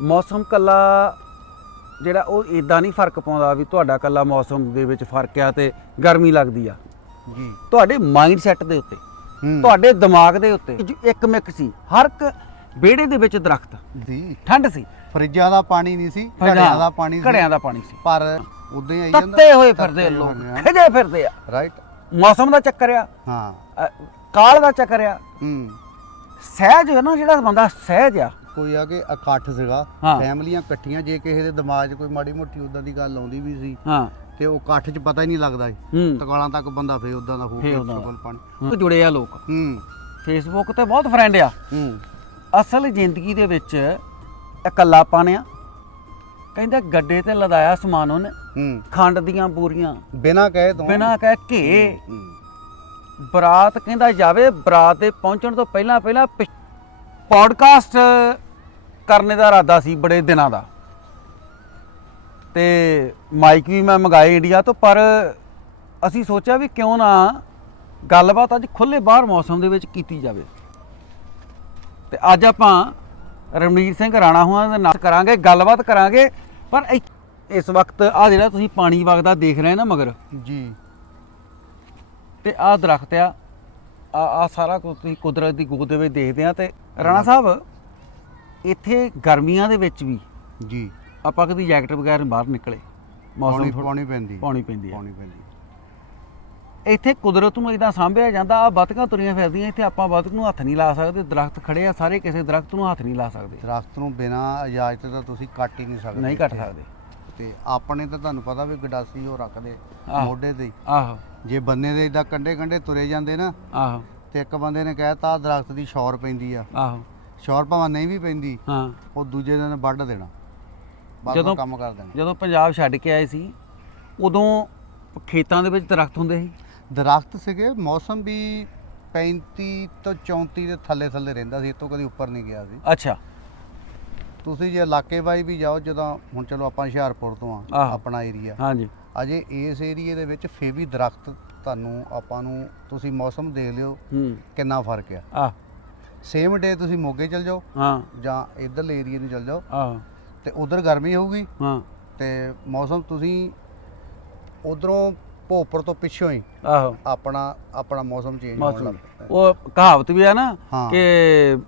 ਮੌਸਮ ਕੱਲਾ ਜਿਹੜਾ ਉਹ ਇਦਾਂ ਨਹੀਂ ਫ਼ਰਕ ਪਾਉਂਦਾ ਵੀ ਤੁਹਾਡਾ ਕੱਲਾ ਮੌਸਮ ਦੇ ਵਿੱਚ ਫ਼ਰਕ ਆ ਤੇ ਗਰਮੀ ਲੱਗਦੀ ਆ। ਜੀ। ਤੁਹਾਡੇ ਮਾਈਂਡ ਸੈਟ ਦੇ ਉੱਤੇ ਤੁਹਾਡੇ ਦਿਮਾਗ ਦੇ ਉੱਤੇ ਇੱਕ ਮਿਕ ਸੀ। ਹਰ ਇੱਕ ਵਿਹੜੇ ਦੇ ਵਿੱਚ ਦਰਖਤ। ਜੀ। ਠੰਡ ਸੀ। ਫਰਿੱਜਾਂ ਦਾ ਪਾਣੀ ਨਹੀਂ ਸੀ ਘੜਿਆਂ ਦਾ ਪਾਣੀ ਸੀ। ਘੜਿਆਂ ਦਾ ਪਾਣੀ ਸੀ। ਪਰ ਉਦਾਂ ਹੀ ਆਈ ਜਾਂਦਾ। ਤੱਤੇ ਹੋਏ ਫਿਰਦੇ ਲੋਕ ਖਿਜੇ ਫਿਰਦੇ ਆ। ਰਾਈਟ ਮੌਸਮ ਦਾ ਚੱਕਰ ਆ। ਹਾਂ। ਕਾਲ ਦਾ ਚੱਕਰ ਆ। ਹੂੰ। ਸਹਿਜ ਹੈ ਨਾ ਜਿਹੜਾ ਬੰਦਾ ਸਹਿਜ ਆ। ਕੋਈ ਆ ਕਿ ਇਕੱਠ ਸੀਗਾ ਹਾਂ। ਫੈਮਲੀਆਂ ਇਕੱਠੀਆਂ ਜੇ ਕਿਸੇ ਦੇ ਦਿਮਾਗ 'ਚ ਕੋਈ ਮਾੜੀ ਮੋਟੀ ਉਦਾਂ ਦੀ ਗੱਲ ਆਉਂਦੀ ਵੀ ਸੀ ਹਾਂ। ਤੇ ਉਹ ਇਕੱਠ 'ਚ ਪਤਾ ਹੀ ਨਹੀਂ ਲੱਗਦਾ ਸੀ। ਹੂੰ। ਤਕਾਲਾਂ ਤੱਕ ਬੰਦਾ ਫੇ ਉਦਾਂ ਦਾ ਹੋ ਫੇਰ ਕੇ ਉੱਦਾਂ ਦਾ। ਸਗਲ ਪਾਣੀ ਉਹ ਜੁੜੇ ਆ ਲੋਕ। ਹੂੰ। ਫੇਸਬੁੱਕ ਤੇ ਬਹੁਤ ਫਰੈਂਡ ਆ। ਹੂੰ। ਅਸਲ ਜ਼ਿੰਦਗੀ ਦੇ ਵਿੱਚ ਇਕੱਲਾਪਨ ਆ। ਕਹਿੰਦਾ ਗੱਡੇ ਤੇ ਲਦਾਇਆ ਸਮਾਨ ਉਹਨੇ। ਹੂੰ। ਖੰਡ ਦੀਆਂ ਬੋਰੀਆਂ। ਬਿਨਾ ਕਹੇ ਤੋਂ। ਬਿਨਾਂ ਕਹਿ ਘੇ। ਹੂੰ, ਬਰਾਤ ਕਹਿੰਦਾ ਜਾਵੇ ਬਰਾਤ ਦੇ ਪਹੁੰਚਣ ਤੋਂ ਪਹਿਲਾਂ ਪਹਿਲਾਂ ਪੋਡਕਾਸਟ ਕਰਨੇ ਦਾ ਇਰਾਦਾ ਸੀ ਬੜੇ ਦਿਨਾਂ ਦਾ। ਤੇ ਮਾਈਕ ਵੀ ਮੈਂ ਮੰਗਾਏ ਇੰਡੀਆ ਤੋਂ ਪਰ ਅਸੀਂ ਸੋਚਿਆ ਵੀ ਕਿਉਂ ਨਾ ਗੱਲਬਾਤ ਅੱਜ ਖੁੱਲੇ ਬਾਹਰ ਮੌਸਮ ਦੇ ਵਿੱਚ ਕੀਤੀ ਜਾਵੇ। ਤੇ ਅੱਜ ਆਪਾਂ ਰਮਨੀਰ ਸਿੰਘ ਰਾਣਾ ਹੋਆਂ ਦੇ ਨਾਲ ਕਰਾਂਗੇ ਗੱਲਬਾਤ ਕਰਾਂਗੇ। ਪਰ ਇਸ ਵਕਤ ਆ ਜਿਹੜਾ ਤੁਸੀਂ ਪਾਣੀ ਵਗਦਾ ਦੇਖ ਰਹੇ ਨਾ ਮਗਰ। ਜੀ। ਤੇ ਆਹ ਦਰਖਤ ਆ ਆ ਆ ਸਾਰਾ ਕੁਝ ਤੁਸੀਂ ਕੁਦਰਤ ਦੀ ਗੋਦ ਦੇ ਵਿੱਚ ਦੇਖਦੇ ਆ ਤੇ ਰਾਣਾ ਸਾਹਿਬ ਇੱਥੇ ਗਰਮੀਆਂ ਦੇ ਵਿੱਚ ਵੀ ਜੀ। ਆਪਾਂ ਕਦੀ ਜੈਕਟ ਬਗੈਰ ਬਾਹਰ ਨਿਕਲੇ। ਪਾਣੀ ਥੋੜ੍ਹਾ- ਪਾਣੀ ਪੈਂਦੀ। ਪਾਉਣੀ ਪੈਂਦੀ ਪਾਣੀ ਪੈਂਦੀ। ਇੱਥੇ ਕੁਦਰਤ ਨੂੰ ਇਦਾਂ ਸਾਂਭਿਆ ਜਾਂਦਾ ਆ ਬਤਕਾਂ ਤੁਰੀਆਂ ਫਿਰਦੀਆਂ ਇੱਥੇ ਆਪਾਂ ਬਤਕ ਨੂੰ ਹੱਥ ਨਹੀਂ ਲਾ ਸਕਦੇ ਦਰਖਤ ਖੜੇ ਆ ਸਾਰੇ ਕਿਸੇ ਦਰਖਤ ਨੂੰ ਹੱਥ ਨਹੀਂ ਲਾ ਸਕਦੇ। ਦਰਖਤ ਨੂੰ ਬਿਨਾ ਇਜਾਜ਼ਤ ਤੋਂ ਤੁਸੀਂ ਕੱਟ ਹੀ ਨਹੀਂ ਸਕਦੇ ਨਹੀਂ ਕੱਟ ਸਕਦੇ। ਤੇ ਆਪਣੇ ਤਾਂ ਤੁਹਾਨੂੰ ਪਤਾ ਵੀ ਗਡਾਸੀ ਉਹ ਰੱਖਦੇ ਆਹ। ਮੋਢੇ ਤੇ ਹੀ। ਆਹੋ। ਜੇ ਬੰਨੇ ਦੇ ਇਦਾਂ ਕੰਡੇ ਕੰਡੇ ਤੁਰੇ ਜਾਂਦੇ ਨਾ ਆਹੋ। ਤੇ ਇੱਕ ਬੰਦੇ ਨੇ ਕਹਿਤਾ ਦਰਖਤ ਦੀ ਸ਼ੌਰ ਪੈਂਦੀ ਆ। ਆਹੋ। ਸ਼ੌਰ ਭਾਵੇਂ ਨਹੀਂ ਵੀ ਪੈਂਦੀ ਹਾਂ। ਉਹ ਦੂਜੇ ਦਿਨ ਵੱਢ ਦੇਣਾ। ਜਦੋਂ- ਕੰਮ ਕਰ ਦੇਣਾ। ਜਦੋਂ ਪੰਜਾਬ ਛੱਡ ਕੇ ਆਏ ਸੀ ਉਦੋਂ ਖੇਤਾਂ ਦੇ ਵਿੱਚ ਦਰਖਤ ਹੁੰਦੇ ਸੀ? ਦਰਖਤ ਸੀਗੇ ਮੌਸਮ ਵੀ 35 ਤੋਂ 34 ਦੇ ਥੱਲੇ ਥੱਲੇ ਰਹਿੰਦਾ ਸੀ ਇਹ ਤੋਂ ਕਦੀ ਉੱਪਰ ਨਹੀਂ ਗਿਆ ਸੀ। ਅੱਛਾ। ਤੁਸੀਂ ਜੇ ਇਲਾਕੇ ਬਾਈ ਵੀ ਜਾਓ ਜਦੋਂ ਹੁਣ ਚਲੋ ਆਪਾਂ ਹੁਸ਼ਿਆਰਪੁਰ ਤੋਂ ਆ ਆਹ। ਆਪਣਾ ਏਰੀਆ। ਹਾਂਜੀ। ਅਜੇ ਇਸ ਏਰੀਏ ਦੇ ਵਿੱਚ ਫੇ ਵੀ ਦਰਖਤ ਤੁਹਾਨੂੰ ਆਪਾਂ ਨੂੰ ਤੁਸੀਂ ਮੌਸਮ ਦੇਖ ਲਿਓ ਹੂੰ। ਕਿੰਨਾ ਫ਼ਰਕ ਆ। ਆ ਸੇਮ ਡੇ ਤੁਸੀਂ ਮੋਗੇ ਚਲ ਜਾਓ ਹਾਂ। ਜਾਂ ਇਧਰਲੇ ਏਰੀਏ ਨੂੰ ਚਲ ਜਾਓ ਆਹੋ। ਤੇ ਉਧਰ ਗਰਮੀ ਹੋਊਗੀ ਹਾਂ। ਤੇ ਮੌਸਮ ਤੁਸੀਂ ਉਧਰੋਂ ਭੋਪਰ ਤੋਂ ਪਿੱਛੋਂ ਹੀ ਆਹੋ। ਆਪਣਾ ਆਪਣਾ ਮੌਸਮ ਚੇਂਜ ਹੋਣ ਮੌਸਮ। ਲੱਗ ਪੈਂਦਾ ਉਹ ਕਹਾਵਤ ਵੀ ਆ ਨਾ ਹਾਂ। ਕਿ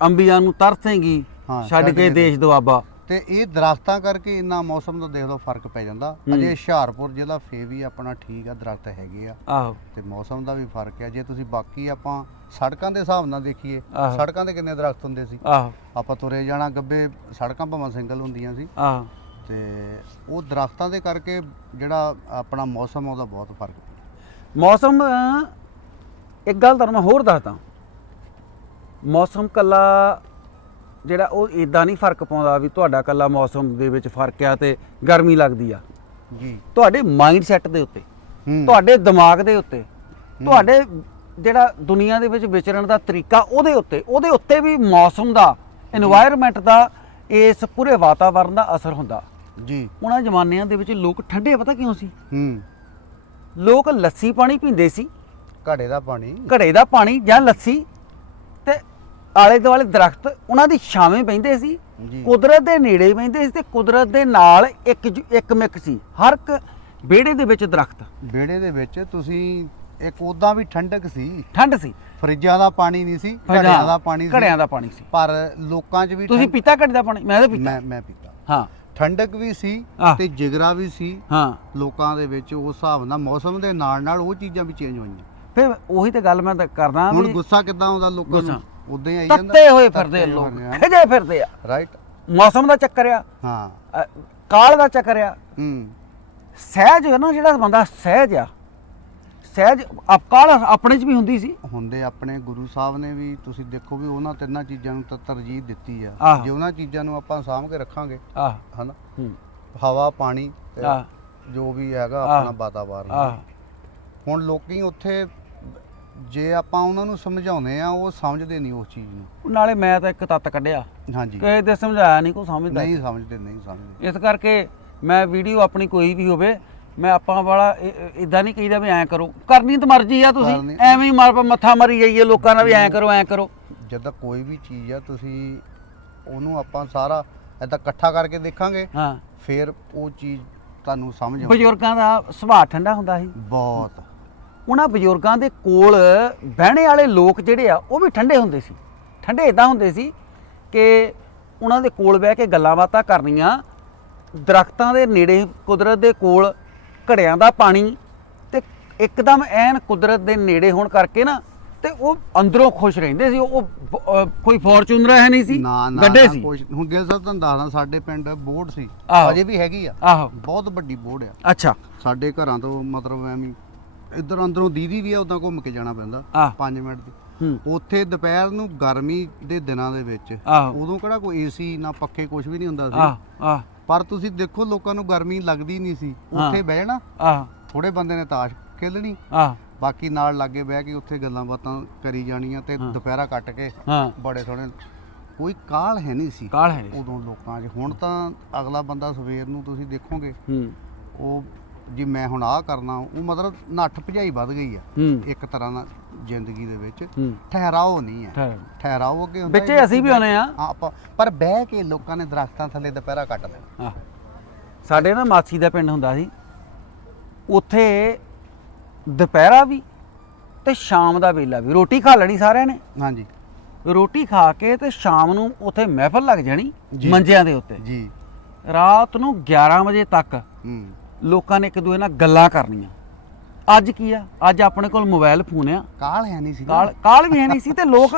ਅੰਬੀਆਂ ਨੂੰ ਤਰਸੇਂਗੀ ਹਾਂ, ਛੱਡ ਕੇ ਦੇਸ਼ ਦੁਆਬਾ। ਤੇ ਇਹ ਦਰਖਤਾਂ ਕਰਕੇ ਇੰਨਾ ਮੌਸਮ ਦਾ ਦੇਖ ਲਓ ਫ਼ਰਕ ਪੈ ਜਾਂਦਾ। ਅਜੇ ਹੁਸ਼ਿਆਰਪੁਰ ਜ਼ਿਲ੍ਹਾ ਫੇ ਵੀ ਆਪਣਾ ਠੀਕ ਆ ਦਰਖਤ ਹੈਗੇ ਆ। ਆਹੋ। ਤੇ ਮੌਸਮ ਦਾ ਵੀ ਫ਼ਰਕ ਆ। ਜੇ ਤੁਸੀਂ ਬਾਕੀ ਆਪਾਂ ਸੜਕਾਂ ਦੇ ਹਿਸਾਬ ਨਾਲ ਦੇਖੀਏ ਆਹੋ। ਸੜਕਾਂ ਤੇ ਕਿੰਨੇ ਦਰਖਤ ਹੁੰਦੇ ਸੀ? ਆਹੋ। ਆਪਾਂ ਤੁਰੇ ਜਾਣਾ ਗੱਬੇ ਸੜਕਾਂ ਭਾਵੇਂ ਸਿੰਗਲ ਹੁੰਦੀਆਂ ਸੀ। ਆਹੋ। ਤੇ ਉਹ ਦਰਖਤਾਂ ਦੇ ਕਰਕੇ ਜਿਹੜਾ ਆਪਣਾ ਮੌਸਮ ਆ ਉਹਦਾ ਬਹੁਤ ਫ਼ਰਕ ਪਿਆ। ਮੌਸਮ ਇੱਕ ਗੱਲ ਤੁਹਾਨੂੰ ਮੈਂ ਹੋਰ ਦੱਸਦਾ। ਮੌਸਮ ਕੱਲਾ ਜਿਹੜਾ ਉਹ ਇਦਾਂ ਨਹੀਂ ਫ਼ਰਕ ਪਾਉਂਦਾ ਵੀ ਤੁਹਾਡਾ ਕੱਲਾ ਮੌਸਮ ਦੇ ਵਿੱਚ ਫ਼ਰਕ ਆ ਤੇ ਗਰਮੀ ਲੱਗਦੀ ਆ। ਜੀ। ਤੁਹਾਡੇ ਮਾਈਂਡ ਸੈਟ ਦੇ ਉੱਤੇ ਤੁਹਾਡੇ ਦਿਮਾਗ ਦੇ ਉੱਤੇ ਤੁਹਾਡੇ ਜਿਹੜਾ ਦੁਨੀਆ ਦੇ ਵਿੱਚ ਵਿਚਰਨ ਦਾ ਤਰੀਕਾ ਉਹਦੇ ਉੱਤੇ ਉਹਦੇ ਉੱਤੇ ਵੀ ਮੌਸਮ ਦਾ এনवायरमेंट ਦਾ ਇਸ ਪੂਰੇ ਵਾਤਾਵਰਨ ਦਾ ਅਸਰ ਹੁੰਦਾ। ਜੀ। ਉਹਨਾਂ ਜ਼ਮਾਨਿਆਂ ਦੇ ਵਿੱਚ ਲੋਕ ਠੰਡੇ ਪਤਾ ਕਿਉਂ ਸੀ? ਹੂੰ। ਲੋਕ ਲੱਸੀ ਪਾਣੀ ਪੀਂਦੇ ਸੀ। ਘੜੇ ਦਾ ਪਾਣੀ। ਘੜੇ ਦਾ ਪਾਣੀ ਜਾਂ ਲੱਸੀ ਆਲੇ ਦੁਆਲੇ ਦਰਖਤ ਉਹਨਾਂ ਦੀ ਛਾਵੇਂ ਬੈੰਦੇ ਸੀ ਜੀ। ਕੁਦਰਤ ਦੇ ਨੇੜੇ ਬੈੰਦੇ ਸੀ ਤੇ ਕੁਦਰਤ ਦੇ ਨਾਲ ਇੱਕ ਜ- ਇੱਕ ਮਿਕ ਸੀ। ਹਰ ਇੱਕ ਵਿਹੜੇ ਦੇ ਵਿੱਚ ਦਰਖਤ। ਵਿਹੜੇ ਦੇ ਵਿੱਚ ਤੁਸੀਂ ਇੱਕ ਉਦਾਂ ਵੀ ਠੰਡਕ ਸੀ। ਠੰਡ ਸੀ। ਫਰਿੱਜਾਂ ਦਾ ਪਾਣੀ ਨਹੀਂ ਸੀ ਘੜਿਆਂ ਦਾ ਪਾਣੀ ਸੀ। ਘੜਿਆਂ ਦਾ ਪਾਣੀ ਸੀ। ਪਰ ਲੋਕਾਂ 'ਚ ਵੀ ਤੁਸੀਂ ਠੰਡ- ਪੀਤਾ ਘੜੇ ਦਾ ਪਾਣੀ? ਮੈਂ ਤਾਂ ਪੀਤਾ। ਮੈਂ ਮੈਂ ਪੀਤਾ। ਹਾਂ। ਠੰਡਕ ਵੀ ਸੀ ਆਹ। ਤੇ ਜਿਗਰਾ ਵੀ ਸੀ। ਹਾਂ। ਲੋਕਾਂ ਦੇ ਵਿੱਚ ਉਸ ਹਿਸਾਬ ਨਾਲ ਮੌਸਮ ਦੇ ਨਾਲ ਨਾਲ ਉਹ ਚੀਜ਼ਾਂ ਵੀ ਚੇਂਜ ਹੋਈਆਂ। ਫਿਰ ਉਹੀ ਤੇ ਗੱਲ ਮੈਂ ਤਾਂ ਕਰਦਾ ਹੁਣ ਵੀ ਗੁੱਸਾ ਕਿੱਦਾਂ ਆਉਂਦਾ ਲੋਕਾਂ ਗੁੱਸਾ। ਨੂੰ ਉਦਾਂ ਹੀ ਆਈ ਜਾਂਦਾ। ਤੱਤੇ ਹੋਏ ਫਿਰਦੇ ਲੋਕ। ਖਿਜੇ ਫਿਰਦੇ ਆ। ਰਾਈਟ ਮੌਸਮ ਦਾ ਚੱਕਰ ਆ। ਹਾਂ। ਅ, ਕਾਲ ਦਾ ਚੱਕਰ ਆ। ਹੂੰ। ਸਹਿਜ ਹੈ ਨਾ ਜਿਹੜਾ ਬੰਦਾ ਸਹਿਜ ਆ। ਸਹਿਜ ਅਪਕਾਲ ਆਪਣੇ 'ਚ ਵੀ ਹੁੰਦੀ ਸੀ। ਹੁੰਦੇ ਆਪਣੇ ਗੁਰੂ ਸਾਹਿਬ ਨੇ ਵੀ ਤੁਸੀਂ ਦੇਖੋ ਵੀ ਉਹਨਾਂ ਤਿੰਨਾਂ ਚੀਜ਼ਾਂ ਨੂੰ ਤਾਂ ਤਰਜੀਹ ਦਿੱਤੀ ਆ। ਆਹ। ਜੇ ਉਹਨਾਂ ਚੀਜ਼ਾਂ ਨੂੰ ਆਪਾਂ ਸਾਂਭ ਕੇ ਰੱਖਾਂਗੇ ਆਹ। ਹਨਾ? ਹੂੰ। ਹਵਾ ਪਾਣੀ ਤੇ ਆਹ। ਜੋ ਵੀ ਹੈਗਾ। ਆਪਣਾ ਵਾਤਾਵਰਨ। ਆਹ। ਹੁਣ ਲੋਕੀ ਉੱਥੇ ਜੇ ਆਪਾਂ ਉਹਨਾਂ ਨੂੰ ਸਮਝਾਉਂਦੇ ਆ ਉਹ ਸਮਝਦੇ ਨਹੀਂ ਉਸ ਚੀਜ਼ ਨੂੰ। ਨਾਲੇ ਮੈਂ ਤਾਂ ਇੱਕ ਤੱਤ ਕੱਢਿਆ। ਹਾਂਜੀ। ਕਿਸੇ ਦੇ ਸਮਝਾਇਆ ਨਹੀਂ ਕੋਈ ਸਮਝਦਾ ਨਹੀਂ ਸਮਝਦੇ ਨਹੀਂ ਸਮਝਦੇ। ਇਸ ਕਰਕੇ ਮੈਂ ਵੀਡੀਓ ਆਪਣੀ ਕੋਈ ਵੀ ਹੋਵੇ ਮੈਂ ਆਪਾਂ ਵਾਲਾ ਇਦਾਂ ਨਹੀਂ ਕਹੀਦਾ ਵੀ ਐਂ ਕਰੋ। ਕਰਨੀ ਤਾਂ ਮਰਜ਼ੀ ਆ ਤੁਸੀਂ। ਐਵੇਂ ਹੀ ਮਾਰ ਮੱਥਾ ਮਾਰੀ ਜਾਈਏ ਲੋਕਾਂ ਨਾਲ ਵੀ ਐਂ ਕਰੋ ਐਂ ਕਰੋ। ਜਦੋਂ ਕੋਈ ਵੀ ਚੀਜ਼ ਆ ਤੁਸੀਂ ਉਹਨੂੰ ਆਪਾਂ ਸਾਰਾ ਏਦਾਂ ਇਕੱਠਾ ਕਰਕੇ ਦੇਖਾਂਗੇ ਹਾਂ। ਫਿਰ ਉਹ ਚੀਜ਼ ਤੁਹਾਨੂੰ ਸਮਝ ਆਉਂਦੀ। ਬਜ਼ੁਰਗਾਂ ਦਾ ਸੁਭਾਅ ਠੰਡਾ ਹੁੰਦਾ ਸੀ। ਬਹੁਤ। ਉਹਨਾਂ ਬਜ਼ੁਰਗਾਂ ਦੇ ਕੋਲ ਬਹਿਣੇ ਵਾਲੇ ਲੋਕ ਜਿਹੜੇ ਆ ਉਹ ਵੀ ਠੰਡੇ ਹੁੰਦੇ ਸੀ। ਠੰਡੇ ਇਦਾਂ ਹੁੰਦੇ ਸੀ ਕਿ ਉਹਨਾਂ ਦੇ ਕੋਲ ਬਹਿ ਕੇ ਗੱਲਾਂ ਬਾਤਾਂ ਕਰਨੀਆਂ ਦਰਖਤਾਂ ਦੇ ਨੇੜੇ ਕੁਦਰਤ ਦੇ ਕੋਲ ਘੜਿਆਂ ਦਾ ਪਾਣੀ ਤੇ ਇੱਕਦਮ ਐਨ ਕੁਦਰਤ ਦੇ ਨੇੜੇ ਹੋਣ ਕਰਕੇ ਨਾ ਤੇ ਉਹ ਅੰਦਰੋਂ ਖੁਸ਼ ਰਹਿੰਦੇ ਸੀ ਉਹ ਕੋਈ ਫੋਰਚੂਨਰ ਹੈ ਨਹੀਂ ਸੀ ਗੱਡੇ ਸੀ। ਹੁਣ ਗਿਲ ਸਾਹਿਬ ਤੁਹਾਨੂੰ ਦੱਸਦਾ ਸਾਡੇ ਪਿੰਡ ਬੋਰਡ ਸੀ। ਅਜੇ ਵੀ ਹੈਗੀ ਆ। ਬਹੁਤ ਵੱਡੀ ਬੋਰਡ ਆ। ਅੱਛਾ। ਸਾਡੇ ਘਰਾਂ ਤੋਂ ਮਤਲਬ ਐਵੇਂ ਇੱਧਰ ਅੰਦਰੋਂ ਦੀਦੀ ਵੀ ਆ ਉਦਾਂ ਘੁੰਮ ਕੇ ਜਾਣਾ ਪੈਂਦਾ ਆਹ। 5 ਮਿੰਟ ਦੀ। ਹੂੰ। ਉੱਥੇ ਦੁਪਹਿਰ ਨੂੰ ਗਰਮੀ ਦੇ ਦਿਨਾਂ ਦੇ ਵਿੱਚ ਆਹੋ। ਉਦੋਂ ਕਿਹੜਾ ਕੋਈ ਏਸੀ ਨਾ ਪੱਖੇ ਕੁਝ ਵੀ ਨਹੀਂ ਹੁੰਦਾ ਸੀ। ਆਹ ਆਹ। ਪਰ ਤੁਸੀਂ ਦੇਖੋ ਲੋਕਾਂ ਨੂੰ ਗਰਮੀ ਲੱਗਦੀ ਨਹੀਂ ਸੀ। ਹਾਂ। ਉੱਥੇ ਬਹਿਣਾ ਆਹ। ਥੋੜੇ ਬੰਦੇ ਨੇ ਤਾਸ਼ ਖੇਲਣੀ ਆਹ। ਬਾਕੀ ਨਾਲ ਲਾਗੇ ਬਹਿ ਕੇ ਉੱਥੇ ਗੱਲਾਂ ਬਾਤਾਂ ਕਰੀ ਜਾਣੀਆਂ ਤੇ ਹਾਂ। ਦੁਪਹਿਰਾ ਕੱਟ ਕੇ ਹਾਂ। ਬੜੇ ਸੋਹਣੇ ਕੋਈ ਕਾਲ ਹੈ ਨਹੀਂ ਸੀ। ਕਾਲ ਹੈ ਨਹੀਂ ਸੀ। ਉਦੋਂ ਲੋਕਾਂ 'ਚ। ਹੁਣ ਤਾਂ ਅਗਲਾ ਬੰਦਾ ਸਵੇਰ ਨੂੰ ਤੁਸੀਂ ਦੇਖੋਗੇ ਹੂੰ। ਉਹ ਜੀ ਮੈਂ ਹੁਣ ਆਹ ਕਰਨਾ ਉਹ ਮਤਲਬ ਨੱਠ ਭਜਾਈ ਵੱਧ ਗਈ ਆ। ਹੂੰ। ਇੱਕ ਤਰ੍ਹਾਂ ਦਾ ਜ਼ਿੰਦਗੀ ਦੇ ਵਿੱਚ। ਹੂੰ। ਠਹਿਰਾਓ ਨਹੀਂ ਹੈ ਠਹਿਰ ਠਹਿਰਾਓ ਅੱਗੇ ਹੁੰਦਾ ਵਿੱਚੇ ਅਸੀਂ ਵੀ ਆਉਨੇ ਆ। ਹਾਂ, ਆਪਾਂ ਪਰ ਬਹਿ ਕੇ ਲੋਕਾਂ ਨੇ ਦਰਖਤਾਂ ਥੱਲੇ ਦੁਪਹਿਰਾ ਕੱਟ ਲੈਣਾ। ਆਹ। ਸਾਡੇ ਨਾ ਮਾਸੀ ਦਾ ਪਿੰਡ ਹੁੰਦਾ ਸੀ। ਉੱਥੇ ਦੁਪਹਿਰਾ ਵੀ ਤੇ ਸ਼ਾਮ ਦਾ ਵੇਲਾ ਵੀ। ਰੋਟੀ ਖਾ ਲੈਣੀ ਸਾਰਿਆਂ ਨੇ। ਹਾਂਜੀ। ਰੋਟੀ ਖਾ ਕੇ ਤੇ ਸ਼ਾਮ ਨੂੰ ਉੱਥੇ ਮਹਿਫਲ ਲੱਗ ਜਾਣੀ ਜੀ। ਮੰਜਿਆਂ ਦੇ ਉੱਤੇ। ਜੀ। ਰਾਤ ਨੂੰ 11 ਵਜੇ ਤੱਕ ਹੂੰ। ਲੋਕਾਂ ਨੇ ਇੱਕ ਦੂਏ ਨਾਲ ਗੱਲਾਂ ਕਰਨੀਆਂ। ਅੱਜ ਕੀ ਆ? ਅੱਜ ਆਪਣੇ ਕੋਲ ਮੋਬਾਈਲ ਫੋਨ ਆ। ਕਾਲ ਹੈ ਨਹੀਂ ਸੀ। ਕਾਲ ਕਾਲ ਵੀ ਹੈ ਨਹੀਂ ਸੀ ਤੇ ਲੋਕ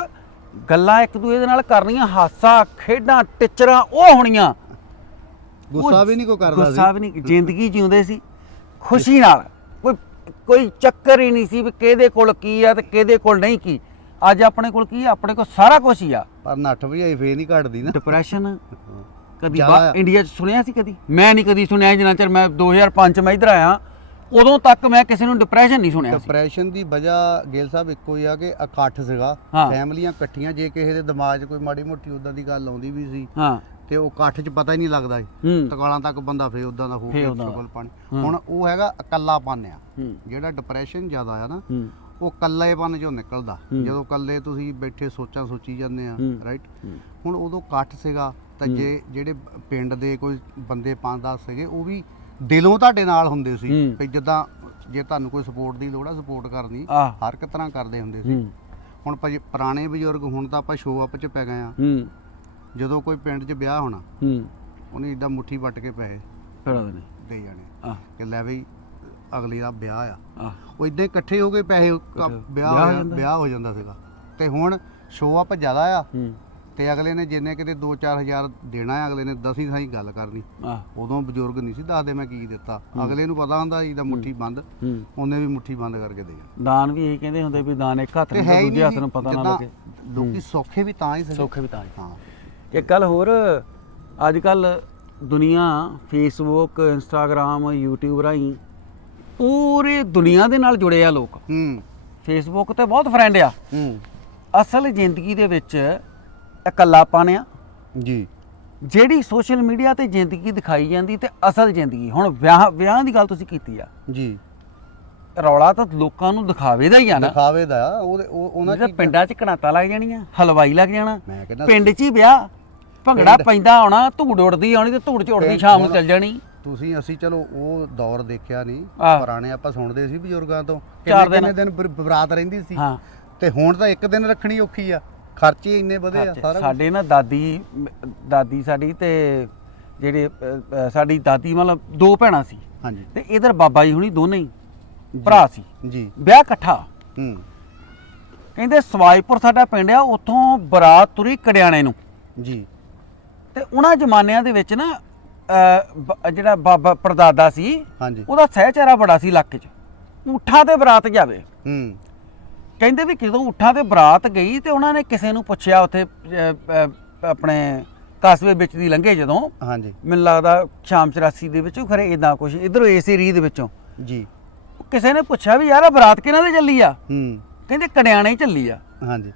ਗੱਲਾਂ ਇੱਕ ਦੂਏ ਦੇ ਨਾਲ ਕਰਨੀਆਂ ਹਾਸਾ ਖੇਡਾਂ ਟਿਚਰਾਂ ਉਹ ਹੋਣੀਆਂ। ਗੁੱਸਾ ਵੀ ਨਹੀਂ ਕੋਈ ਕਰਦਾ ਗੁੱਸਾ ਵੀ ਨਹੀਂ ਜ਼ਿੰਦਗੀ ਜਿਉਂਦੇ ਸੀ। ਖੁਸ਼ੀ ਨਾਲ। ਕੋਈ ਕੋਈ ਚੱਕਰ ਹੀ ਨਹੀਂ ਸੀ ਵੀ ਕਿਹਦੇ ਕੋਲ ਕੀ ਆ ਤੇ ਕਿਹਦੇ ਕੋਲ ਨਹੀਂ ਕੀ। ਅੱਜ ਆਪਣੇ ਕੋਲ ਕੀ ਆ? ਆਪਣੇ ਕੋਲ ਸਾਰਾ ਕੁਝ ਹੀ ਆ। ਪਰ ਨੱਠ ਭਜਾਈ ਫੇਰ ਨਹੀਂ ਘਟਦੀ ਨਾ। ਡਿਪਰੈਸ਼ਨ ਕਦੀ ਬਾ-। ਇੰਡੀਆ 'ਚ ਸੁਣਿਆ ਸੀ ਕਦੀ ਮੈਂ ਨਹੀਂ ਕਦੀ ਸੁਣਿਆ ਜਿੰਨਾ ਚਿਰ ਮੈਂ 2005 ਚ ਮੈਂ ਇੱਧਰ ਆਇਆ ਉਦੋਂ ਤੱਕ ਮੈਂ ਕਿਸੇ ਨੂੰ ਡਿਪਰੈਸ਼ਨ ਨਹੀਂ ਸੁਣਿਆ ਸੀ ਡਿਪਰੈਸ਼ਨ ਦੀ ਵਜ੍ਹਾ ਗਿਲ ਸਾਹਿਬ ਇੱਕੋ ਹੀ ਆ ਕਿ ਇਕੱਠ ਸੀਗਾ ਹਾਂ। ਫੈਮਲੀਆਂ ਇਕੱਠੀਆਂ ਜੇ ਕਿਸੇ ਦੇ ਦਿਮਾਗ 'ਚ ਕੋਈ ਮਾੜੀ ਮੋਟੀ ਉਦਾਂ ਦੀ ਗੱਲ ਆਉਂਦੀ ਵੀ ਸੀ ਹਾਂ ਤੇ ਉਹ ਇਕੱਠ 'ਚ ਪਤਾ ਹੀ ਨਹੀਂ ਲੱਗਦਾ ਸੀ ਹੂੰ ਤਕਾਲਾਂ ਤੱਕ ਬੰਦਾ ਫੇਰ ਉਦਾਂ ਦਾ ਹੋ ਫੇਰ ਕੇ ਉੱਦਾਂ ਦਾ। ਪਾਣੀ ਹਾਂ। ਹੁਣ ਉਹ ਹੈਗਾ ਇਕੱਲਾਪਨ ਆ ਹੂੰ ਜਿਹੜਾ ਡਿਪਰੈਸ਼ਨ ਜ਼ਿਆਦਾ ਆ ਨਾ ਹੂੰ ਉਹ ਇਕੱਲੇਪਨ ਚੋਂ ਨਿਕਲਦਾ ਹੂੰ। ਜਦੋਂ ਇਕੱਲੇ ਤੁਸੀਂ ਬੈਠੇ ਸੋਚਾਂ ਸੋਚੀ ਜਾਂਦੇ ਆ ਹੂੰ। ਰਾਈਟ ਹੂੰ। ਹੁਣ ਉਦੋਂ ਇਕੱਠ ਸੀਗਾ ਤਾਂ। ਜੇ ਜਿਹੜੇ ਪਿੰਡ ਦੇ ਕੋਈ ਬੰਦੇ ਪੰਜ ਦਸ ਸੀਗੇ ਉਹ ਵੀ ਦਿਲੋਂ ਤੁਹਾਡੇ ਨਾਲ ਹੁੰਦੇ ਸੀ। ਵੀ ਜਿੱਦਾਂ ਜੇ ਤੁਹਾਨੂੰ ਕੋਈ ਸਪੋਰਟ ਦੀ ਲੋੜ ਆ ਸਪੋਰਟ ਕਰਨੀ ਹਰ ਇੱਕ ਤਰ੍ਹਾਂ ਕਰਦੇ ਹੁੰਦੇ ਸੀ। ਹੁਣ ਭਾਜੀ ਪੁਰਾਣੇ ਬਜ਼ੁਰਗ ਹੁਣ ਤਾਂ ਆਪਾਂ ਸ਼ੋਅ ਅਪ 'ਚ ਪੈ ਗਏ ਆ। ਜਦੋਂ ਕੋਈ ਪਿੰਡ 'ਚ ਵਿਆਹ ਹੋਣਾ ਉਹਨੇ ਇਦਾਂ ਮੁੱਠੀ ਵੱਟ ਕੇ ਪੈਸੇ ਦੇ ਜਾਣੇ। ਕਿ ਲੈ ਬਈ ਅਗਲੀ ਦਾ ਵਿਆਹ ਆ। ਉਹ ਇਦਾਂ ਇਕੱਠੇ ਹੋ ਕੇ ਪੈਸੇ ਵਿਆਹ ਵਿਆਹ ਹੋ ਜਾਂਦਾ। ਸੀਗਾ। ਤੇ ਹੁਣ ਸ਼ੋਅ ਅਪ ਜ਼ਿਆਦਾ ਆ। ਤੇ ਅਗਲੇ ਨੇ ਜਿੰਨੇ ਕਿਤੇ 2-4000 ਦੇਣਾ ਹੈ ਅਗਲੇ ਨੇ ਦਸੀ ਥਾਈ ਗੱਲ ਕਰਨੀ। ਆਹ। ਉਦੋਂ ਬਜ਼ੁਰਗ ਨਹੀਂ ਸੀ ਦੱਸਦੇ ਮੈਂ ਕੀ ਦਿੱਤਾ। ਅਗਲੇ ਨੂੰ ਪਤਾ ਹੁੰਦਾ ਇਹਦਾ ਮੁੱਠੀ ਬੰਦ। ਹੂੰ। ਉਹਨੇ ਵੀ ਮੁੱਠੀ ਬੰਦ ਕਰਕੇ ਦੇ ਜਾਣਾ ਦਾਨ ਵੀ ਇਹ ਕਹਿੰਦੇ ਹੁੰਦੇ ਵੀ ਦਾਨ ਇੱਕ ਹੱਥ ਤੇ ਹੈ ਹੀ ਦੂਜੇ ਹੱਥ ਨੂੰ ਪਤਾ ਨਾ ਜਿੱਦਾਂ ਲੱਗੇ। ਲੋਕੀ ਸੌਖੇ ਵੀ ਤਾਂ ਹੀ ਸੀ। ਸੌਖੇ ਵੀ ਤਾਂ ਹੀ। ਹਾਂ। ਇੱਕ ਗੱਲ ਹੋਰ ਅੱਜ ਕੱਲ ਦੁਨੀਆ ਫੇਸਬੁੱਕ ਇੰਸਟਾਗ੍ਰam YouTube ਰਾਹੀਂ ਪੂਰੀ ਦੁਨੀਆ ਦੇ ਨਾਲ ਜੁੜੇ ਆ ਲੋਕ। ਹੂੰ। ਫੇਸਬੁੱਕ ਤੇ ਬਹੁਤ ਫਰੈਂਡ ਆ। ਹੂੰ। ਅਸਲ ਜ਼ਿੰਦਗੀ ਦੇ ਵਿੱਚ ਇਕੱਲਾਪਨ ਆ। ਜੀ। ਜਿਹੜੀ ਸੋਸ਼ਲ ਮੀਡੀਆ ਤੇ ਜ਼ਿੰਦਗੀ ਦਿਖਾਈ ਜਾਂਦੀ ਤੇ ਅਸਲ ਜ਼ਿੰਦਗੀ ਹੁਣ ਵਿਆਹ ਵਿਆਹ ਦੀ ਗੱਲ ਤੁਸੀਂ ਕੀਤੀ ਆ। ਜੀ। ਰੌਲਾ ਤਾਂ ਲੋਕਾਂ ਨੂੰ ਦਿਖਾਵੇ ਦਾ ਹੀ ਆ ਨਾ। ਦਿਖਾਵੇ ਦਾ ਉਹ- ਉਹਨਾਂ ਚੀਜ਼ਾਂ- ਪਿੰਡਾਂ 'ਚ ਕਨਾਤਾ ਲੱਗ ਜਾਣੀਆਂ ਹਲਵਾਈ ਲੱਗ ਜਾਣਾ। ਪਿੰਡ 'ਚ ਹੀ ਵਿਆਹ ਭੰਗੜਾ ਪੈਂਦਾ ਆਉਣਾ ਧੂੜ ਉੜਦੀ ਆਉਣੀ ਤੇ ਧੂੜ 'ਚ ਪਿੰਡ ਸ਼ਾਮ ਨੂੰ ਚੱਲ ਜਾਣੀ। ਤੁਸੀਂ ਅਸੀਂ ਚਲੋ ਉਹ ਦੌਰ ਦੇਖਿਆ ਨਹੀਂ। ਪੁਰਾਣੇ ਆਪਾਂ ਸੁਣਦੇ ਸੀ ਬਜ਼ੁਰਗਾਂ ਤੋਂ। ਕਿੰਨੇ ਦਿਨ। ਬਰਾਤ ਰਹਿੰਦੀ ਸੀ। ਤੇ ਹੁਣ ਤਾਂ ਇੱਕ ਦਿਨ ਰੱਖਣੀ ਔਖੀ ਆ। ਖਰਚੇ ਇੰਨੇ ਵਧੇ ਆ। ਸਾਰਾ। ਸਾਡੇ ਨਾ ਦਾਦੀ ਦਾਦੀ ਸਾਡੀ ਤੇ ਜਿਹੜੇ ਅ, ਅ, ਸਾਡੀ ਦਾਦੀ ਮਤਲਬ ਦੋ ਭੈਣਾਂ ਸੀ। ਹਾਂਜੀ। ਤੇ ਇਧਰ ਬਾਬਾ ਜੀ ਹੁਣੀ ਦੋਨੇ ਹੀ ਭਰਾ ਸੀ। ਜੀ। ਵਿਆਹ ਇਕੱਠਾ। ਹੂੰ। ਕਹਿੰਦੇ ਸਵਾਈਪੁਰ ਸਾਡਾ ਪਿੰਡ ਆ ਉੱਥੋਂ ਬਰਾਤ ਤੁਰੀ ਕੜਿਆਣੇ ਨੂੰ। ਜੀ। ਤੇ ਉਹਨਾਂ ਜ਼ਮਾਨਿਆਂ ਦੇ ਵਿੱਚ ਨਾ ਅ, ਬ- ਜਿਹੜਾ ਬਾਬਾ ਪਰਦਾਦਾ ਸੀ ਹਾਂਜੀ। ਉਹਦਾ ਸਹਿਚਾਰਾ ਬੜਾ ਸੀ ਇਲਾਕੇ 'ਚ। ਊਠਾਂ ਤੇ ਬਰਾਤ ਜਾਵੇ। ਹੂੰ। ਕਹਿੰਦੇ ਵੀ ਜਦੋਂ ਊਠਾਂ ਤੇ ਬਰਾਤ ਗਈ ਤੇ ਉਹਨਾਂ ਨੇ ਕਿਸੇ ਨੂੰ ਪੁੱਛਿਆ ਉੱਥੇ ਅ, ਅ, ਆਪਣੇ ਕਸਬੇ ਵਿੱਚ ਦੀ ਲੰਘੇ ਜਦੋਂ? ਹਾਂਜੀ। ਮੈਨੂੰ ਲੱਗਦਾ ਸ਼ਾਮ 84 ਦੇ ਵਿੱਚ ਖਰੇ ਇਦਾਂ ਕੁਝ ਇਧਰੋਂ ਇਸ ਏਰੀਏ ਦੇ ਵਿੱਚੋਂ। ਜੀ। ਕਿਸੇ ਨੇ ਪੁੱਛਿਆ ਵੀ ਯਾਰ ਆਹ ਬਰਾਤ ਕਿਹਨਾਂ ਦੇ ਚੱਲੀ ਆ? ਹੂੰ। ਕਹਿੰਦੇ ਕੜਿਆਣੇ ਹੀ ਚੱਲੀ ਆ। ਹਾਂਜੀ।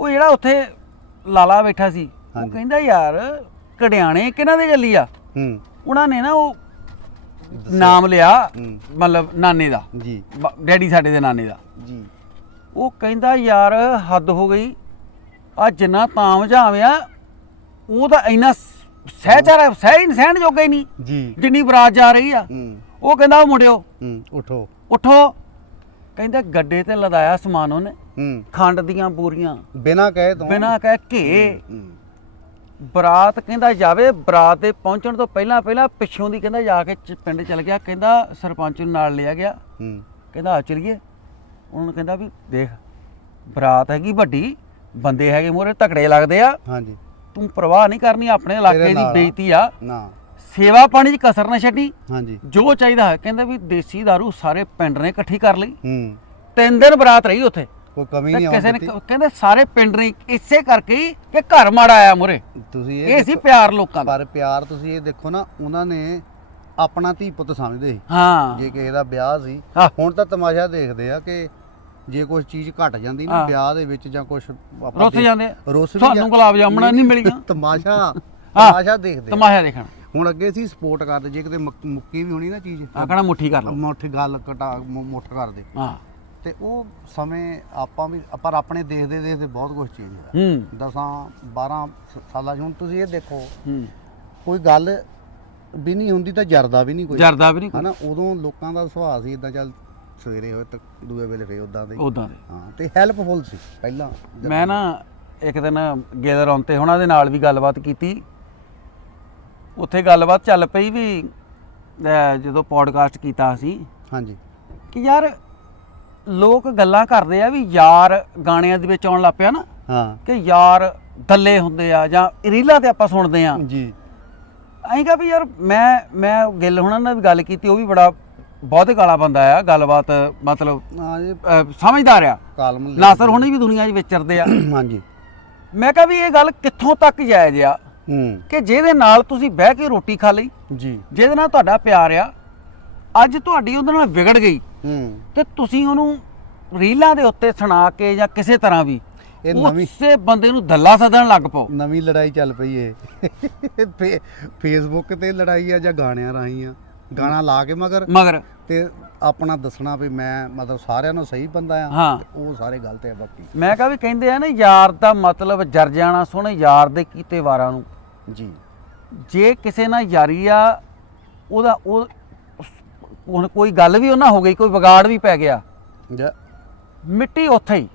ਉਹ ਜਿਹੜਾ ਉੱਥੇ ਲਾਲਾ ਬੈਠਾ ਸੀ ਉਹ ਹਾਂਜੀ। ਕਹਿੰਦਾ ਯਾਰ ਕੜਿਆਣੇ ਕਿਹਨਾਂ ਦੇ ਚੱਲੀ ਆ? ਹੂੰ। ਉਹਨਾਂ ਨੇ ਨਾ ਉਹ ਨਾਮ ਲਿਆ ਹੂੰ। ਮਤਲਬ ਨਾਨੇ ਦਾ। ਜੀ। ਬ- ਡੈਡੀ ਸਾਡੇ ਦੇ ਨਾਨੇ ਦਾ। ਜੀ। ਉਹ ਕਹਿੰਦਾ ਯਾਰ ਹੱਦ ਹੋ ਗਈ। ਆ ਜਿੰਨਾ ਤਾਮ ਜਾਵਿਆ ਉਹ ਤਾਂ ਇੰਨਾ ਸਹਿਚਾਰ ਸਹਿ ਹੀ ਸਹਿਣ ਜੋਗਾ ਹੀ ਨਹੀਂ। ਜੀ। ਜਿੰਨੀ ਬਰਾਤ ਜਾ ਰਹੀ ਆ। ਉਹ ਕਹਿੰਦਾ ਉਹ ਮੁੰਡਿਓ ਹੂੰ ਉਠੋ। ਉਠੋ। ਕਹਿੰਦਾ ਗੱਡੇ ਤੇ ਲਦਾਇਆ ਸਮਾਨ ਉਹਨੇ। ਹੂੰ। ਖੰਡ ਦੀਆਂ ਬੋਰੀਆਂ ਬਿਨਾ ਕਹੇ ਤੋਂ। ਬਿਨਾਂ ਕਹਿ ਘੇ। ਬਰਾਤ ਕਹਿੰਦਾ ਜਾਵੇ। ਬਰਾਤ ਦੇ ਪਹੁੰਚਣ ਤੋਂ ਪਹਿਲਾਂ ਪਹਿਲਾਂ ਪਿੱਛੋਂ ਦੀ ਕਹਿੰਦਾ ਜਾ ਕੇ ਪਿੰਡ ਚਲ ਗਿਆ। ਕਹਿੰਦਾ ਸਰਪੰਚ ਨੂੰ ਨਾਲ ਲਿਆ ਗਿਆ। ਹੂੰ। ਕਹਿੰਦਾ ਆ ਚਲੀਏ। ਉਹਨਾਂ ਨੂੰ ਕਹਿੰਦਾ ਵੀ ਦੇਖ ਬਰਾਤ ਹੈਗੀ ਵੱਡੀ ਬੰਦੇ ਹੈਗੇ ਮੋਰੇ ਤਕੜੇ ਲੱਗਦੇ ਆ। ਹਾਂਜੀ। ਤੂੰ ਪਰਵਾਹ ਨਹੀਂ ਕਰਨੀ ਆਪਣੇ ਇਲਾਕੇ ਦੀ ਨਾਲ ਆ। ਬੇਇੱਜ਼ਤੀ ਆ। ਨਾ। ਸੇਵਾ ਪਾਣੀ 'ਚ ਕਸਰ ਨਾ ਛੱਡੀ। ਹਾਂਜੀ। ਜੋ ਚਾਹੀਦਾ ਹੈ ਕਹਿੰਦਾ ਵੀ ਦੇਸੀ दारू ਸਾਰੇ ਪਿੰਡ ਨੇ ਇਕੱਠੀ ਕਰ ਲਈ। ਹੂੰ। ਤਿੰਨ ਦਿਨ ਬਰਾਤ ਰਹੀ ਉੱਥੇ। ਕੋਈ ਕਮੀ ਤੇ ਨਹੀਂ ਕਿਸੇ ਆਉਂਦੀ ਨੇ ਕਹਿੰਦੇ ਸਾਰੇ ਪਿੰਡ ਨੇ ਇਸੇ ਕਰਕੇ ਹੀ ਕਿ ਘਰ ਮਾੜਾ ਆਇਆ ਮੁਰੇ ਤੁਸੀਂ ਇਹ ਇਹ ਸੀ ਪਿਆਰ ਲੋਕਾਂ ਦਾ। ਪਰ ਪਿਆਰ ਤੁਸੀਂ ਇਹ ਦੇਖੋ ਨਾ ਉਹਨਾਂ ਨੇ ਆਪਣਾ ਧੀ ਪੁੱਤ ਸਮਝਦੇ ਸੀ। ਹਾਂ। ਜੇ ਕਿਸੇ ਦਾ ਵਿਆਹ ਸੀ ਹਾਂ। ਹੁਣ ਤਾਂ ਤਮਾਸ਼ਾ ਦੇਖਦੇ ਆ ਕਿ ਜੇ ਕੋਈ ਚੀਜ਼ ਘਟ ਜਾਂਦੀ ਨਾ। ਵਿਆਹ ਦੇ ਵਿੱਚ ਜਾਂ ਕੁਝ ਰੁੱਸ ਜਾਂਦੇ। ਰੁੱਸ ਵੀ ਤੁਹਾਨੂੰ ਜਾ- ਗੁਲਾਬ ਜਾਮਣਾ ਨਹੀਂ ਮਿਲੀਆਂ? ਤਮਾਸ਼ਾ। ਤਮਾਸ਼ਾ ਦੇਖਦੇ। ਤਮਾਸ਼ਾ ਦੇਖਣਾ। ਹੁਣ ਅੱਗੇ ਸੀ ਸਪੋਰਟ ਕਰਦੇ ਜੇ ਕਿਤੇ ਮੁੱਕ- ਵੀ ਹੋਣੀ ਨਾ ਚੀਜ਼ ਆ ਕਹਣਾ ਮੁੱਠੀ ਕਰ ਲਓ। ਮੁੱਠ ਗੱਲ ਕਟਾ ਮੁੱਠ ਕਰਦੇ ਹਾਂ। ਤੇ ਉਹ ਸਮੇਂ ਆਪਾਂ ਵੀ ਪਰ ਆਪਣੇ ਦੇਖਦੇ ਦੇਖਦੇ ਬਹੁਤ ਕੁਝ ਚੇਂਜ ਹੋਇਆ। ਹੂੰ। ਦਸਾਂ 12 ਸਾਲਾਂ ਹੁਣ ਤੁਸੀਂ ਇਹ ਦੇਖੋ ਹੂੰ। ਕੋਈ ਗੱਲ ਵੀ ਨਹੀਂ ਹੁੰਦੀ ਤਾਂ ਜਰਦਾ ਵੀ ਨਹੀਂ ਕੋਈ। ਜਰਦਾ ਵੀ ਨਹੀਂ ਹਨਾ ਉਦੋਂ ਲੋਕਾਂ ਦਾ ਸੁਭਾਅ ਸੀ ਇਦਾਂ ਚੱਲ ਸਵੇਰੇ ਹੋਏ ਤਾਂ ਦੂਏ ਵੇਲੇ ਫੇਰ ਉਦਾਂ ਦੇ। ਉਦਾਂ ਦੇ। ਹਾਂ ਤੇ ਹੈਲਪਫੁਲ ਸੀ ਪਹਿਲਾਂ ਮੈਂ ਨਾ ਇੱਕ ਦਿਨ ਗੇਦਰ ਆਉਂਤੇ ਉਹਨਾਂ ਦੇ ਨਾਲ ਵੀ ਗੱਲਬਾਤ ਕੀਤੀ। ਉੱਥੇ ਗੱਲਬਾਤ ਚੱਲ ਪਈ ਵੀ ਜਦੋਂ ਪੋਡਕਾਸਟ ਕੀਤਾ ਸੀ ਹਾਂਜੀ। ਕਿ ਯਾਰ ਲੋਕ ਗੱਲਾਂ ਕਰਦੇ ਆ ਵੀ ਯਾਰ ਗਾਣਿਆਂ ਦੇ ਵਿੱਚ ਆਉਣ ਲੱਗ ਪਿਆ ਨਾ। ਹਾਂ। ਕਿ ਯਾਰ ਦੱਲੇ ਹੁੰਦੇ ਆ ਜਾਂ ਰੀਲਾਂ ਤੇ ਆਪਾਂ ਸੁਣਦੇ ਆ। ਜੀ। ਐਂ ਕਹਾ ਵੀ ਯਾਰ ਮੈਂ ਮੈਂ ਗਿੱਲ ਹੁਣਾਂ ਨਾਲ ਵੀ ਗੱਲ ਕੀਤੀ ਉਹ ਵੀ ਬੜਾ ਬਹੁਤੇ ਕਾਲਾ ਬੰਦਾ ਆ ਗੱਲਬਾਤ ਮਤਲਬ ਹਾਂ ਜੀ। ਅਹ, ਸਮਝਦਾਰ ਆ। ਕਾਲਮ ਲੈ- ਨਾਸਰ ਹੁਣੀ ਵੀ ਦੁਨੀਆ 'ਚ ਵਿਚਰਦੇ ਆ। ਹਾਂਜੀ। ਮੈਂ ਕਹਾ ਵੀ ਇਹ ਗੱਲ ਕਿੱਥੋਂ ਤੱਕ ਜਾਇਜ਼ ਆ ਹੂੰ। ਕਿ ਜਿਹਦੇ ਨਾਲ ਤੁਸੀਂ ਬਹਿ ਕੇ ਰੋਟੀ ਖਾ ਲਈ ਜੀ। ਜਿਹਦੇ ਨਾਲ ਤੁਹਾਡਾ ਪਿਆਰ ਆ ਅੱਜ ਤੁਹਾਡੀ ਉਹਦੇ ਨਾਲ ਵਿਗੜ ਗਈ। ਹੂੰ। ਤੇ ਤੁਸੀਂ ਉਹਨੂੰ ਰੀਲਾਂ ਦੇ ਉੱਤੇ ਸੁਣਾ ਕੇ ਜਾਂ ਕਿਸੇ ਤਰ੍ਹਾਂ ਵੀ ਇਹ ਨਵੀਂ ਉਸੇ ਬੰਦੇ ਨੂੰ ਦੱਲਾ ਸੱਦਣ ਲੱਗ ਪਓ। ਨਵੀਂ ਲੜਾਈ ਚੱਲ ਪਈ ਏ। ਫੇ- ਫੇਸਬੁੱਕ ਤੇ ਲੜਾਈ ਆ ਜਾਂ ਗਾਣਿਆਂ ਰਾਹੀਂ ਆ। ਗਾਣਾ ਲਾ ਕੇ ਮਗਰ ਮਗਰ। ਤੇ ਆਪਣਾ ਦੱਸਣਾ ਵੀ ਮੈਂ ਮਤਲਬ ਸਾਰਿਆਂ ਨੂੰ ਸਹੀ ਬੰਦਾ ਆ ਹਾਂ। ਤੇ ਉਹ ਸਾਰੇ ਗਲਤ ਆ ਬਾਕੀ। ਮੈਂ ਕਹਾ ਵੀ ਕਹਿੰਦੇ ਆ ਨਾ ਯਾਰ ਦਾ ਮਤਲਬ ਜਰ ਜਾਣਾ ਸੁਣ ਯਾਰ ਦੇ ਕੀਤੇ ਵਾਰਾਂ ਨੂੰ। ਜੀ। ਜੇ ਕਿਸੇ ਨਾਲ ਯਾਰੀ ਆ ਉਹਦਾ ਉਹ ਹੁਣ ਕੋਈ ਗੱਲ ਵੀ ਉਹਨਾਂ ਹੋ ਗਈ ਕੋਈ ਵਿਗਾੜ ਵੀ ਪੈ ਗਿਆ। ਜਾਂ। ਮਿੱਟੀ ਉੱਥੇ ਹੀ।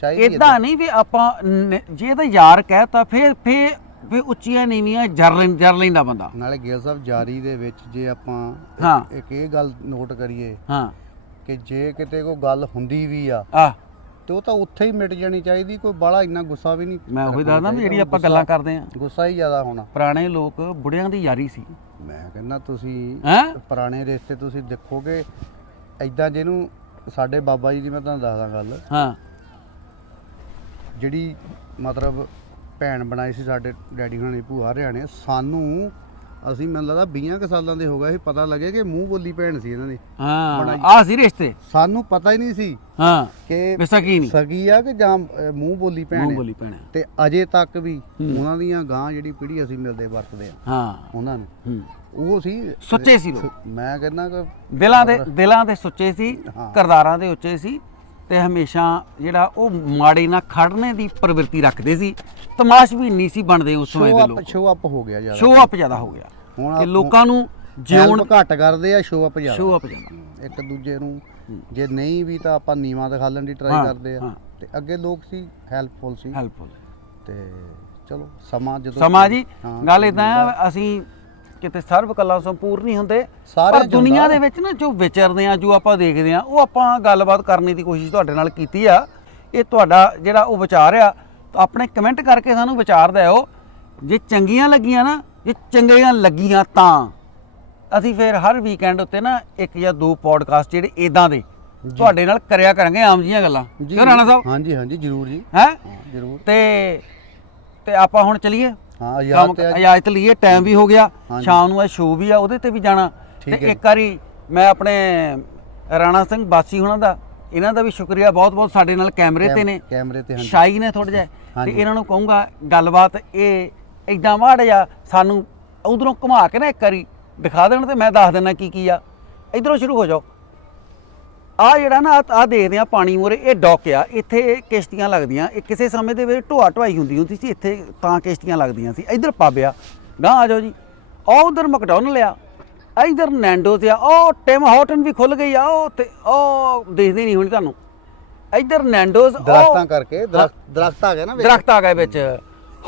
ਚਾਹੀਦੀ ਇਦਾਂ ਨਹੀਂ ਵੀ ਆਪਾਂ ਨ- ਜੇ ਤਾਂ ਯਾਰ ਕਹਿਤਾ ਫਿਰ ਫਿਰ ਫਿਰ ਉੱਚੀਆਂ ਨੀਵੀਆਂ ਜਰ ਲੈਂ ਜਰ ਲੈਂਦਾ ਬੰਦਾ। ਨਾਲੇ ਗਿੱਲ ਸਾਹਿਬ ਜਾਰੀ ਦੇ ਵਿੱਚ ਜੇ ਆਪਾਂ ਇੱਕ- ਹਾਂ। ਇੱਕ ਇਹ ਗੱਲ ਨੋਟ ਕਰੀਏ ਹਾਂ। ਕਿ ਜੇ ਕਿਤੇ ਕੋਈ ਗੱਲ ਹੁੰਦੀ ਵੀ ਆ ਆ। ਤੇ ਉਹ ਤਾਂ ਉੱਥੇ ਹੀ ਮਿਟ ਜਾਣੀ ਚਾਹੀਦੀ ਕੋਈ ਬੜਾ ਇੰਨਾ ਗੁੱਸਾ ਵੀ ਨਹੀਂ। ਮੈਂ ਉਹੀ ਦੱਸਦਾ ਵੀ ਜਿਹੜੀ ਆਪਾਂ ਗੱਲਾਂ ਕਰਦੇ ਆ। ਗੁੱਸਾ ਹੀ ਜ਼ਿਆਦਾ ਹੋਣਾ। ਪੁਰਾਣੇ ਲੋਕ ਬੁੜਿਆਂ ਦੀ ਯਾਰੀ ਸੀ। ਮੈਂ ਕਹਿੰਦਾ ਤੁਸੀਂ ਹੈ? ਪੁਰਾਣੇ ਰਿਸ਼ਤੇ ਤੁਸੀਂ ਦੇਖੋਗੇ ਐਦਾਂ ਜਿਹਨੂੰ ਸਾਡੇ ਬਾਬਾ ਜੀ ਦੀ ਮੈਂ ਤੁਹਾਨੂੰ ਦੱਸਦਾ ਗੱਲ। ਹਾਂ। ਜਿਹੜੀ ਮਤਲਬ ਭੈਣ ਬਣਾਈ ਸੀ ਸਾਡੇ ਡੈਡੀ ਹੁਣਾਂ ਦੀ ਭੂਆ ਹਰਿਆਣੇ। ਸਾਨੂੰ ਅਸੀਂ ਮੈਨੂੰ ਲੱਗਦਾ 20 ਕੁ ਸਾਲਾਂ ਦੇ ਹੋ ਗਏ ਸੀ ਪਤਾ ਲੱਗੇ ਕਿ ਮੂੰਹ ਬੋਲੀ ਭੈਣ ਸੀ ਇਹਨਾਂ ਦੀ। ਹਾਂ ਆ ਸੀ ਰਿਸ਼ਤੇ? ਸਾਨੂੰ ਪਤਾ ਹੀ ਨਹੀਂ ਸੀ ਹਾਂ ਕਿ ਨਹੀਂ। ਸਗੀ ਆ ਕਿ ਜਾਂ ਅ, ਮੂੰਹ ਬੋਲੀ ਭੈਣ ਮੂੰਹ ਹੈ। ਬੋਲੀ ਪੈਣਾ ਤੇ ਅਜੇ ਤੱਕ ਵੀ। ਉਹਨਾਂ ਦੀਆਂ ਗਾਂ ਜਿਹੜੀ ਪੀੜ੍ਹੀ ਅਸੀਂ ਮਿਲਦੇ ਵਰਤਦੇ ਆ। ਹਾਂ। ਉਹਨਾਂ ਨੂੰ। ਹੂੰ। ਉਹ ਸੀ ਸੁੱਚੇ ਸੀ ਲੋਕ। ਮੈਂ ਕਹਿੰਦਾ ਕਿ ਦਿਲਾਂ ਦੇ ਦਿਲਾਂ ਦੇ ਸੁੱਚੇ ਸੀ ਹਾਂ। ਕਰਦਾਰਾਂ ਦੇ ਉੱਚੇ ਸੀ ਤੇ ਹਮੇਸ਼ਾ ਜਿਹੜਾ ਉਹ ਮਾੜੇ ਨਾਲ ਖੜਨੇ ਦੀ ਪ੍ਰਵਿਰਤੀ ਰੱਖਦੇ ਸੀ। ਤਮਾਸ਼ ਵੀ ਨਹੀਂ ਸੀ ਬਣਦੇ ਉਸ ਸਮੇਂ ਦੇ ਲੋਕ। ਸ਼ੋ ਅਪ ਹੋ ਗਿਆ ਜ਼ਿਆਦਾ। ਸ਼ੋਅ ਅਪ ਜ਼ਿਆਦਾ ਹੋ ਗਿਆ। ਹੁਣ ਲੋਕਾਂ ਨੂੰ ਜਿਉਣ ਘੱਟ ਕਰਦੇ ਆ ਸ਼ੋ ਅਪ ਜ਼ਿਆਦਾ। ਸ਼ੋਅ ਅਪ ਜ਼ਿਆਦਾ। ਇੱਕ ਦੂਜੇ ਨੂੰ ਜੇ ਨਹੀਂ ਵੀ ਤਾਂ ਆਪਾਂ ਨੀਵਾਂ ਦਿਖਾ ਲੈਣ ਦੀ ਟਰਾਈ ਕਰਦੇ ਆ। ਤੇ ਅੱਗੇ ਲੋਕ ਸੀ ਹੈਲਪਫੁਲ ਸੀ। ਹੈਲਪਫੁਲ ਤੇ ਚਲੋ ਸਮਾਂ ਜਦੋਂ ਸਮਾਂ ਜੀ ਗੱਲ ਇਦਾਂ ਆ ਅਸੀਂ ਕਿਤੇ ਸਰਵ ਕਲਾ ਸੰਪੂਰਨ ਨਹੀਂ ਹੁੰਦੇ ਪਰ ਦੁਨੀਆ। ਦੇ ਵਿੱਚ ਨਾ ਜੋ ਵਿਚਰਦੇ ਆ ਜੋ ਆਪਾਂ ਦੇਖਦੇ ਆ ਉਹ ਆਪਾਂ ਗੱਲਬਾਤ ਕਰਨ ਦੀ ਕੋਸ਼ਿਸ਼ ਤੁਹਾਡੇ ਨਾਲ ਕੀਤੀ ਆ। ਇਹ ਤੁਹਾਡਾ ਜਿਹੜਾ ਉਹ ਵਿਚਾਰ ਆ ਆਪਣੇ ਕਮੈਂਟ ਕਰਕੇ ਸਾਨੂੰ ਵਿਚਾਰ ਦਿਓ। ਜੇ ਚੰਗੀਆਂ ਲੱਗੀਆਂ ਨਾ ਜੇ ਚੰਗੀਆਂ ਲੱਗੀਆਂ ਤਾਂ। ਅਸੀਂ ਫਿਰ ਹਰ ਵੀਕਐਂਡ ਉੱਤੇ ਨਾ ਇੱਕ ਜਾਂ ਦੋ ਪੋਡਕਾਸਟ ਜਿਹੜੇ ਇਦਾਂ ਦੇ ਤੁਹਾਡੇ ਨਾਲ ਕਰਿਆ ਕਰਾਂਗੇ ਆਮ ਜੀਆਂ ਗੱਲਾਂ। ਕਿਉਂ ਰਾਣਾ ਸਾਹਿਬ? ਹਾਂਜੀ ਹਾਂਜੀ ਜ਼ਰੂਰ ਜੀ। ਹਾਂ ਜ਼ਰੂਰ। ਤੇ ਤੇ ਆਪਾਂ ਹੁਣ ਚਲੀਏ। ਹਾਂ ਆਜ਼ਾਦ ਤੇ ਅੱਜ ਇਜਾਜ਼ਤ ਲਈਏ ਟਾਈਮ ਵੀ ਹੋ ਗਿਆ ਹਾਂਜੀ। ਸ਼ਾਮ ਨੂੰ ਇਹ ਸ਼ੋਅ ਵੀ ਆ ਉਹਦੇ ਤੇ ਵੀ ਜਾਣਾ। ਤੇ ਠੀਕ ਹੈ ਇੱਕ ਵਾਰੀ ਮੈਂ ਆਪਣੇ ਰਾਣਾ ਸਿੰਘ ਬਾਸੀ ਹੁਣਾਂ ਦਾ ਇਹਨਾਂ ਦਾ ਵੀ ਸ਼ੁਕਰੀਆ ਬਹੁਤ ਬਹੁਤ ਸਾਡੇ ਨਾਲ ਕੈਮਰੇ ਤੇ ਨੇ। ਕੈਮਰੇ ਤੇ ਹਾਂਜੀ। ਸ਼ਾਈ ਨੇ ਥੋੜਾ ਜਿਹਾ। ਤੇ ਹਾਂਜੀ। ਇਹਨਾਂ ਨੂੰ ਕਹੂੰਗਾ ਗੱਲਬਾਤ ਇਹ ਇਦਾਂ ਮਾੜ ਜਾ ਸਾਨੂੰ ਉਧਰੋਂ ਘੁਮਾ ਕੇ ਨਾ ਇੱਕ ਵਾਰੀ ਦਿਖਾ ਦੇਣ ਤੇ ਮੈਂ ਦੱਸ ਦਿੰਦਾ ਕੀ ਕੀ ਆ। ਇਧਰੋਂ ਸ਼ੁਰੂ ਹੋ ਜਾਓ। ਆ ਜਿਹੜਾ ਨਾ ਆ ਦੇਖਦੇ ਆ ਪਾਣੀ ਮੂਰੇ ਇਹ ਡੌਕ ਆ। ਇੱਥੇ ਕਿਸ਼ਤੀਆਂ ਲੱਗਦੀਆਂ। ਇਹ ਕਿਸੇ ਸਮੇਂ ਦੇ ਵਿੱਚ ਢੋਆ ਢਵਾਈ ਹੁੰਦੀ ਹੁੰਦੀ ਸੀ ਇੱਥੇ ਤਾਂ ਕਿਸ਼ਤੀਆਂ ਲੱਗਦੀਆਂ ਸੀ। ਇੱਧਰ ਪੱਬ ਆ। ਗਾਂ ਆ ਜਾਓ ਜੀ। ਉਹ ਉਧਰ ਮੈਕਡੋਨਲ ਆ। ਇੱਧਰ ਨੈਂਡੋਜ਼ ਆ। ਉਹ ਟਿਮ ਹਾਰਟਨ ਵੀ ਖੁੱਲ ਗਈ ਆ। ਉਹ ਤੇ ਉਹ ਦੇਖਦੇ ਨਹੀਂ ਹੁਣ ਤੁਹਾਨੂੰ। ਇੱਧਰ ਨੈਂਡੋਜ਼ ਉਹ- ਦਰਖਤਾਂ ਕਰਕੇ ਦਰਖਤ ਆ ਗਿਆ ਨਾ। ਦਰਖਤ ਆ ਗਏ ਵਿੱਚ।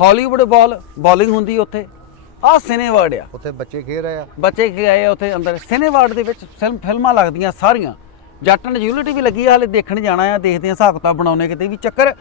ਹਾਲੀਵੁੱਡ ਬਾਲ ਬਾਲਿੰਗ ਹੁੰਦੀ ਉੱਥੇ। ਆ ਸਿਨੇਵਰਡ ਆ। ਉੱਥੇ ਬੱਚੇ ਖੇਡ ਰਹੇ ਆ। ਬੱਚੇ ਗਏ ਆ ਉੱਥੇ ਅੰਦਰ। ਸਿਨੇਵਾਰਡ ਦੇ ਵਿੱਚ ਫਿਲਮ ਫਿਲਮਾਂ ਲੱਗਦੀਆਂ ਸਾਰੀਆਂ। ਜੱਟ ਐਂਡ ਜੂਲਿਟੀ ਵੀ ਲੱਗੀ ਆ, ਹਾਲੇ ਦੇਖਣ ਜਾਣਾ ਆ, ਦੇਖਦੇ ਆ, ਹਿਸਾਬ ਕਿਤਾਬ ਬਣਾਉਣੇ ਕਿਤੇ ਵੀ। ਚੱਕਰ